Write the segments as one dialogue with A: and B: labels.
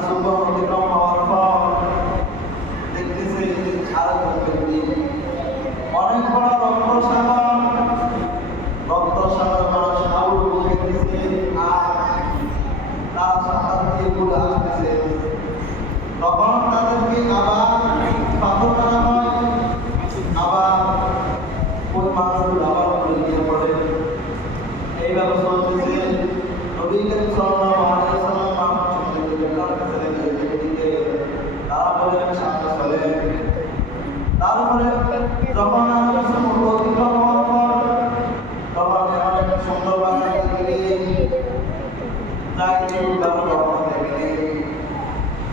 A: ആ സംഭവം যখন আমরা সমুদ্র অতিক্রম হওয়ার পর তখন অনেক সুন্দর বাংলা গেলে তাই দেখলে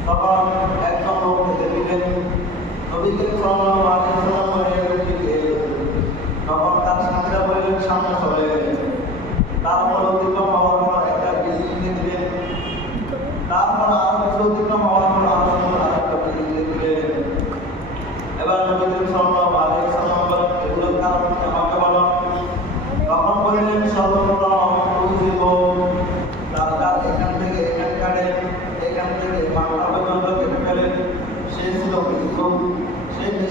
A: তখন একজন লোক দেখলেন নবীদের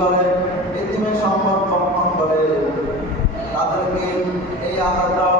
A: করে এতিমের সম্পদ বক্ষণ করে। তাদেরকে এই আঘাতটাও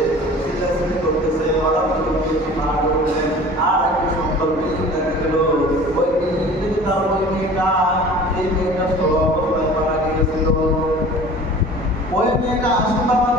A: యొక్క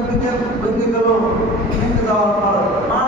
A: డిప్యూటీ ఎన్నికలో ఎన్నిక కావాలన్నారు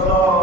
A: গত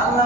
A: আল্লাহ